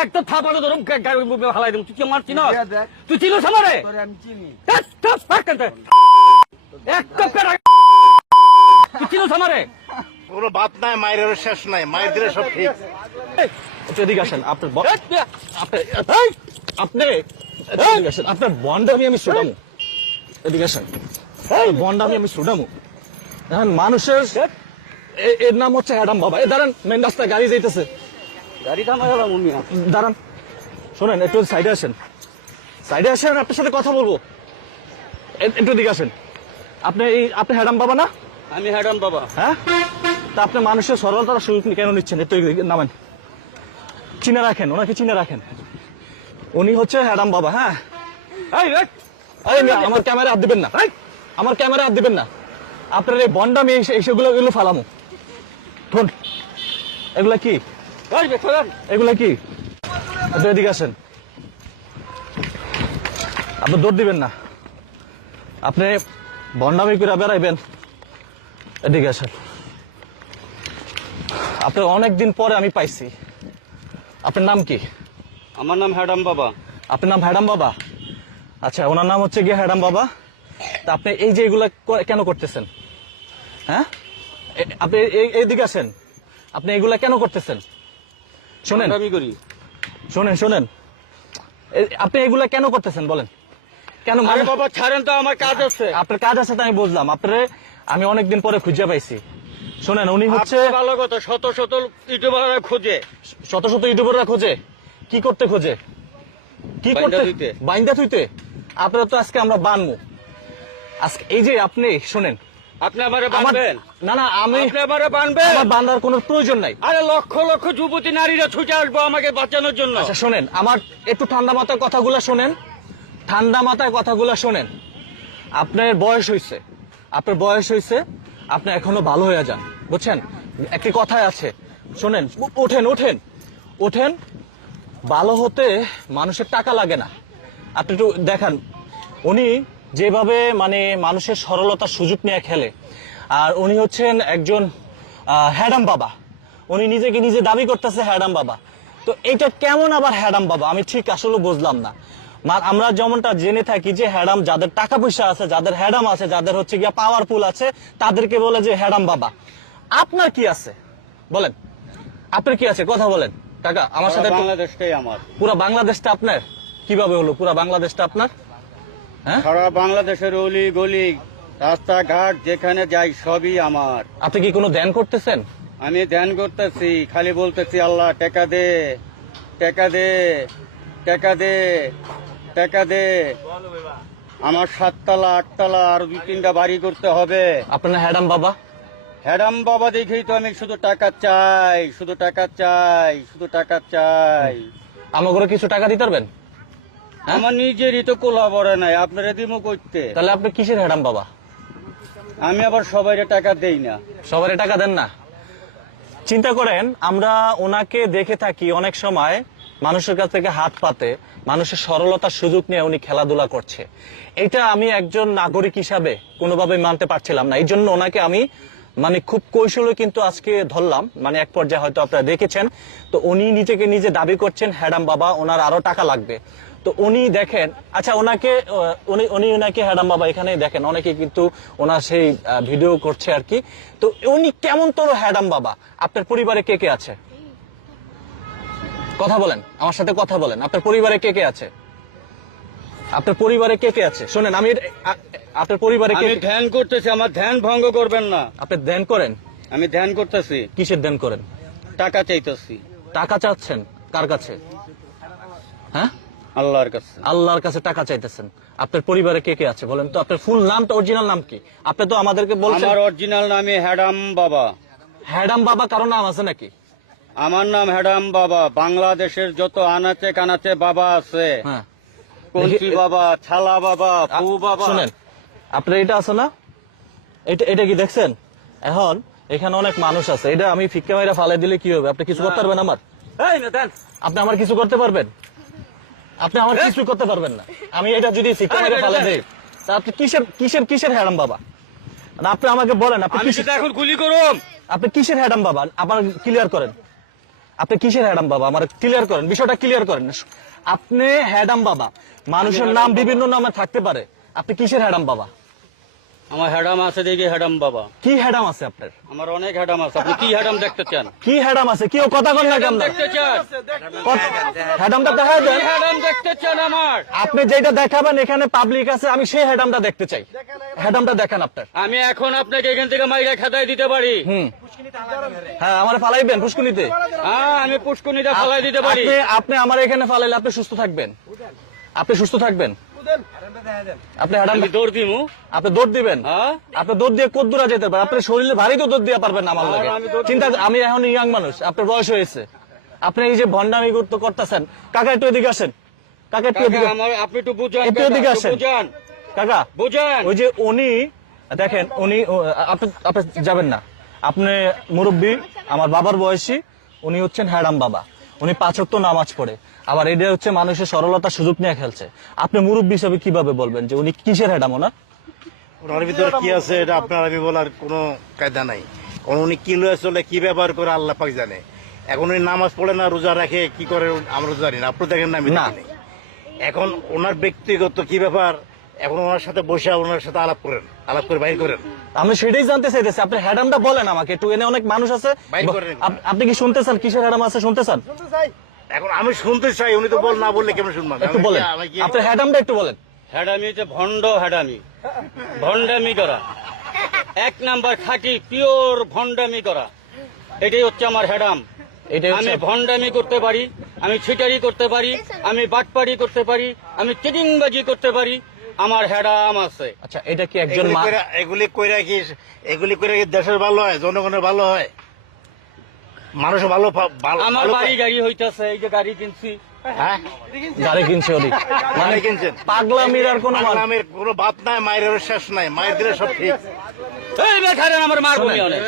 একদম থাপানো ধরুন হালাই দেবো। তুই কি আমার চিনস? তুই চিনস আমারে? তুই চিনস আমারে? কোনো বাপ নাই, মায়ের শেষ নাই, মায়ের দিলে সব ঠিক। এদিকে আসেন, আপনার বন্ডামি আমি শুনামু। এদিকে আসেন, বন্ডামি আমি শুনামু। এখন মানুষের এর নাম হচ্ছে অ্যাডাম বাবা। দাঁড়ান, মেন রাস্তায় গাড়ি যাইতেছে, গাড়ি দাঁড়ান। শোনেন, একটু সাইডে আসেন, সাইডে আসেন, আপনার সাথে কথা বলবো। একটু দিকে আসেন। আপনি হ্যাডাম বাবা না? আমি হ্যাডাম বাবা। হ্যাঁ, তা আপনি মানুষের সরলতার সুযোগ কেন নিচ্ছেন? একটু নামেন, চিনে রাখেন, ওনাকে চিনে রাখেন। উনি হচ্ছে হ্যাডাম বাবা। হ্যাঁ, আমার ক্যামেরা হাত দিবেন না, আমার ক্যামেরা হাত দিবেন না। আপনার এই বন্ডামি এগুলো ফালামু। শোন, এগুলা কি? এগুলা কি? একটু এদিকে আসেন। আপনি দৌড় দিবেন না, আপনি বন্ডামি করে বেড়াইবেন। এদিকে আসেন। আপনি অনেকদিন পরে আমি পাইছি। আপনার নাম কি? আমার নাম হ্যাডাম বাবা। আপনার নাম হ্যাডাম বাবা? আচ্ছা, ওনার নাম হচ্ছে গিয়ে হ্যাডাম বাবা। তা আপনি এই যে এগুলা কেন করতেছেন? হ্যাঁ, আপনি এইদিকে আসেন। আপনি এগুলা কেন করতেছেন? শোনেন, আমি করি। শোনেন, আপনি এগুলা কেন করতেছেন বলেন? কেন? আরে বাবা ছাড়েন তো, আমার কাজ আছে। আপনার কাজ আছে তো আমি বুঝলাম। আপনারে আমি অনেকদিন পরে খুঁজে পাইছি। শোনেন, উনি হচ্ছে ভালো কথা, শত শত ইউটিউবাররা খোঁজে। শত শত ইউটিউবাররা খোঁজে। কি করতে খোঁজে? কি করতে? বাইন্দা থুইতে। আপনারা তো আজকে আমরা বানমু। আজকে এই যে আপনি শোনেন, আপনি আমারে বানবেন? না না, আমি আপনি আমারে বানবেন? আমার বান্দার কোনো প্রয়োজন নাই। আরে লক্ষ লক্ষ যুবতী নারীরা ছুটে আসবো আমাকে বাঁচানোর জন্য। আচ্ছা শোনেন, আমার একটু ঠান্ডা মাথায় কথাগুলো শোনেন, ঠান্ডা মাথায় কথাগুলো শোনেন। আপনার বয়স হয়েছে, আপনার বয়স হয়েছে, আপনি এখনো ভালো হয়ে যান, বুঝছেন? একটি কথাই আছে, শোনেন, ওঠেন ওঠেন ওঠেন। ভালো হতে মানুষের টাকা লাগে না। আপনি একটু দেখান, উনি যেভাবে মানে মানুষের সরলতার সুযোগ নিয়ে খেলে, আর উনি হচ্ছেন একজন হ্যাডাম বাবা। উনি নিজেকে নিজে দাবি করতেছে হ্যাডাম বাবা। তো এটা কেমন আবার হ্যাডাম বাবা? আমি ঠিক আসলে বুঝলাম না। আমরা যেমনটা জেনে থাকি যে হ্যাডাম যাদের টাকা পয়সা আছে, যাদের হ্যাডাম আছে, যাদের হচ্ছে গিয়া পাওয়ারফুল আছে, তাদেরকে বলে যে হ্যাডাম বাবা। আপনার কি আছে বলেন? আপনার কি আছে কথা বলেন। টাকা আমার সাথে বাংলাদেশটাই আমার। পুরো বাংলাদেশটা আপনার? কিভাবে হলো পুরো বাংলাদেশটা আপনার? হ্যাঁ, সারা বাংলাদেশের অলি গলি রাস্তাঘাট যেখানে যাই সবই আমার। আপনি কি কোনো ধ্যান করতেছেন? আমি ধ্যান করতেছি, খালি বলতেছি আল্লাহ টাকা দে, টাকা দে, টাকা দে, টাকা দে। আমার 7 তলা 8 তলা আর 2-3টা বাড়ি করতে হবে। আপনার হ্যাডাম বাবা? হ্যাডাম বাবা দেখেই তো আমি শুধু টাকা চাই, শুধু টাকা চাই, শুধু টাকা চাই। আমাকে কিছু টাকা দিতে পারবেন? আমার নিজেরই তো কোলা বড় নাই, আপনারা দিমু করতে। তাহলে আপনি কিসের হ্যাডাম বাবা? আমি আবার সবাইরে টাকা দেই না। সবারে টাকা দেন না? চিন্তা করেন, আমরা ওনাকে দেখে থাকি অনেক সময় মানুষের কাছ থেকে হাত পাতে, মানুষের সরলতার সুযোগ নিয়ে উনি খেলাধুলা করছে। এটা আমি একজন নাগরিক হিসাবে কোনোভাবে মানতে পারছিলাম না। এই জন্য ওনাকে আমি মানে খুব কৌশলে কিন্তু আজকে ধরলাম। মানে এক পর্যায়ে হয়তো আপনারা দেখেছেন, তো উনি নিজেকে নিজে দাবি করছেন হ্যাডাম বাবা, ওনার আরো টাকা লাগবে। তো উনি দেখেন, আচ্ছা ওনাকে ওনাকে হ্যাডাম বাবা এখানে দেখেন, অনেকে কিন্তু ওনার সেই ভিডিও করছে আর কি। তো উনি কেমন তোর হ্যাডাম বাবা? আপনার পরিবারে কে কে আছে? কথা বলেন, আমার সাথে কথা বলেন। আপনার পরিবারে কে কে আছে? আপনার পরিবারে কে কে আছে? শোনেন, আমি আপনার পরিবারে কে? আমি ধ্যান করতেছি, আমার ধ্যান ভঙ্গ করবেন না। আপনি ধ্যান করেন? আমি ধ্যান করতেছি। কিসের ধ্যান করেন? টাকা চাইতেছি। টাকা চাচ্ছেন কার কাছে? হ্যাঁ, আল্লাহর কাছে। আল্লাহর কাছে টাকা চাইতেছেন। আপনার পরিবারে কে কে আছে বলেন তো? আপনার ফুল নামটা, অরিজিনাল নাম কি? আপনি তো আমাদেরকে বলছেন আমার অরিজিনাল নামই হ্যাডাম বাবা। হ্যাডাম বাবা কারো নাম আছে নাকি? আমার নাম হ্যাডাম বাবা। বাংলাদেশের যত আনাচে কানাচে বাবা আছে, হ্যাঁ, কঞ্চি বাবা, ছালা বাবা, পু বাবা। শুনেন, আপনার এটা আছে না, এটা কি দেখছেন? এখন এখানে অনেক মানুষ আছে, এটা আমি ফিক্কা মাইরা ফালাই দিলে কি হবে? আপনি কিছু করতে পারবেন আমার? আপনি আমার কিছু করতে পারবেন? আপনি আমার কিছু করতে পারবেন না। আমি এটা যদি ফিক্কা মাইরা ফালাই দেই, তা আপনি কিসের কিসের কিসের হ্যাডাম বাবা? আপনি আমাকে বলেন, আপনি আমি কিসের? সেটা এখন গুলি করুম। আপনি কিসের হ্যাডাম বাবা? আপনার ক্লিয়ার করেন। আপনি কিসের হ্যাডাম বাবা? আমার ক্লিয়ার করেন, বিষয়টা ক্লিয়ার করেন। আপনি হ্যাডাম বাবা, মানুষের নাম বিভিন্ন নামে থাকতে পারে, আপনি কিসের হ্যাডাম বাবা? আমার হ্যাডাম আছে দেখি হ্যাডাম বাবা। কি হ্যাডাম আছে আপনার? আমার অনেক হ্যাডাম আছে। আপনি কি হ্যাডাম দেখতে চান? কি হ্যাডাম আছে? কেউ কথা কন না কেন? দেখতে চান? হ্যাডামটা দেখা কি দেন। হ্যাডাম দেখতে চান আমার? আপনি যেটা দেখাবেন এখানে পাবলিক আছে, আমি সেই হ্যাডামটা দেখতে চাই। হ্যাডামটা দেখান আপনার। আমি এখন আপনাকে এখান থেকে মাইরা খাতায় দিতে পারি। হ্যাঁ, আমার ফালাইবেন পুষ্কুনিতে। হ্যাঁ, আমি পুষ্কুনিটা ফালাই দিতে পারি। আপনি আমার এখানে ফালাইলে আপনি সুস্থ থাকবেন, আপনি সুস্থ থাকবেন। আপনি হ্যাডাম, আমি দৌড় দিমু। আপনি দৌড় দিবেন। হ্যাঁ, আপনি দৌড় দিয়ে কত দূরে যেতে পারেন? আপনার শরীরে ভারী তো দৌড় দিয়ে পারবেন না আমার লাগে। আমি দৌড় চিন্তা, আমি এখন ইয়াং মানুষ, আপনার বয়স হয়েছে, আপনি এই যে ভণ্ডামি করতেছেন। কাকা একটু এদিকে আসেন, কাকা একটু এদিকে, কাকা, আমার আপনি একটু বুঝান। একটু কাকা, এদিকে একটু আসেন। বুঝান, কাকা বুঝান। ওই যে উনি দেখেন, উনি আপনি আপনি যাবেন না। আপনি মুরব্বী, আমার বাবার বয়সী, উনি হচ্ছেন হ্যাডাম বাবা। উনি 5 ওয়াক্ত নামাজ পড়ে, আবার এটা হচ্ছে মানুষের সরলতার সুযোগ নিয়ে খেলছে। আপনি মুরব্বী হিসেবে কিভাবে বলবেন যে উনি কিসের হ্যাডাম? ওনার ওনার ভিতরে কি আছে এটা আপনার আমি বলার কোনো কায়দা নাই। কারণ উনি কি লয়ে চলে, কি ব্যবহার করে আল্লাহ পাক জানে। এখন উনি নামাজ পড়ে না, রোজা রাখে, কি করে আমরা তো জানি না। আপনি দেখেন না, আমি না। দেখি নাই। এখন ওনার ব্যক্তিগত কি ব্যাপার, এখন ওনার সাথে বসে ওনার সাথে আলাপ করেন, আলাপ করে বাইর করেন। আমি সেটাই জানতে চাইতেছি, আপনি হ্যাডামটা বলেন আমাকে একটু। এনে অনেক মানুষ আছে, বাইর করেন। আপনি কি শুনতে চান কিসের হ্যাডাম আছে? শুনতে চান? এখন আমি শুনতে চাই, উনি তো না বললে কেমন শুনবেন? একটু বলেন, আপনার হ্যাডামটা একটু বলেন। হ্যাডামি হচ্ছে ভণ্ড হ্যাডামি, ভণ্ডামি করা। 1 নাম্বার খাঁটি পিওর ভণ্ডামি করা, এটাই হচ্ছে আমার হ্যাডাম। এটাই আমি হচ্ছে ভণ্ডামি করতে পারি, আমি ছিটারি করতে পারি, আমি বাটপারি করতে পারি, আমি চিটিংবাজি করতে পারি। আমার হ্যাডাম আছে। আচ্ছা, এটা কি একজন এগুলি কইরা কি দেশের ভালো হয়, জনগণের ভালো হয়, মানুষ ভালো আমার বাড়ি গাড়ি হইতাছে, এই যে গাড়ি কিনছি। হ্যাঁ, গাড়ি কিনছে ওদিক, মানে গাড়ি কিনছেন। পাগলামির আর কোনো পাগলামির কোনো বাদ নাই, মায়ের শেষ নাই, মায়ের দিলে সব ঠিক। এই বেখারেন আমার মার শোনেন, ভূমি অনেক।